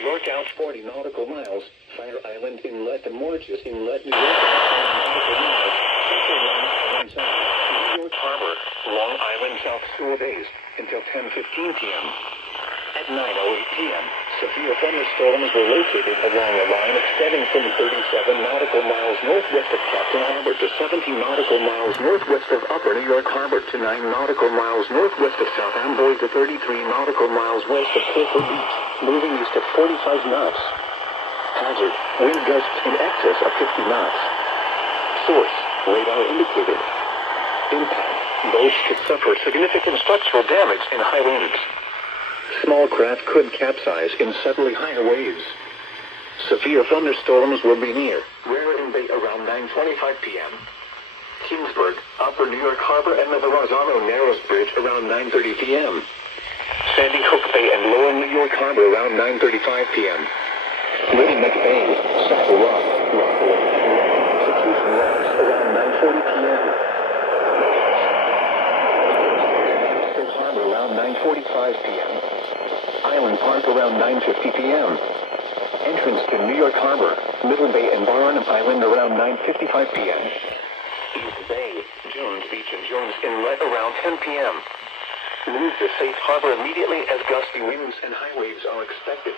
New York out 40 nautical miles. Fire Island Inlet and Morges Inlet, New York out 40 nautical miles. Central Long Island South. New York Harbor, Long Island South Shore Bays until 10:15 p.m. At 9:08 p.m., severe thunderstorms were located along a line extending from 37 nautical miles northwest of Captain Harbor to 17 nautical miles northwest of Upper New York Harbor to 9 nautical miles northwest of South Amboy to 33 nautical miles west of Clifford Beach, moving east at 45 knots. Hazard, wind gusts in excess of 50 knots. Source, radar indicated. Impact, boats could suffer significant structural damage in high winds. Small craft could capsize in suddenly higher waves. Severe thunderstorms will be near Raritan Bay around 9:25 p.m. Kingsburg, Upper New York Harbor, and the Verrazano Narrows Bridge around 9:30 p.m. Sandy Hook Bay and Lower New York Harbor around 9:35 p.m. Little Neck Bay, Saddle Rock, Rockaway, and Execution Rocks around 9:40 p.m. State Harbor around 9:45 p.m. Island Park around 9:50 p.m. Entrance to New York Harbor, Middle Bay and Barnum Island around 9:55 p.m. East Bay, Jones Beach and Jones Inlet around 10 p.m. Move to safe harbor immediately as gusty winds and high waves are expected.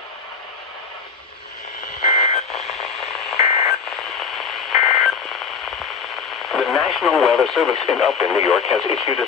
The National Weather Service in Upper New York has issued a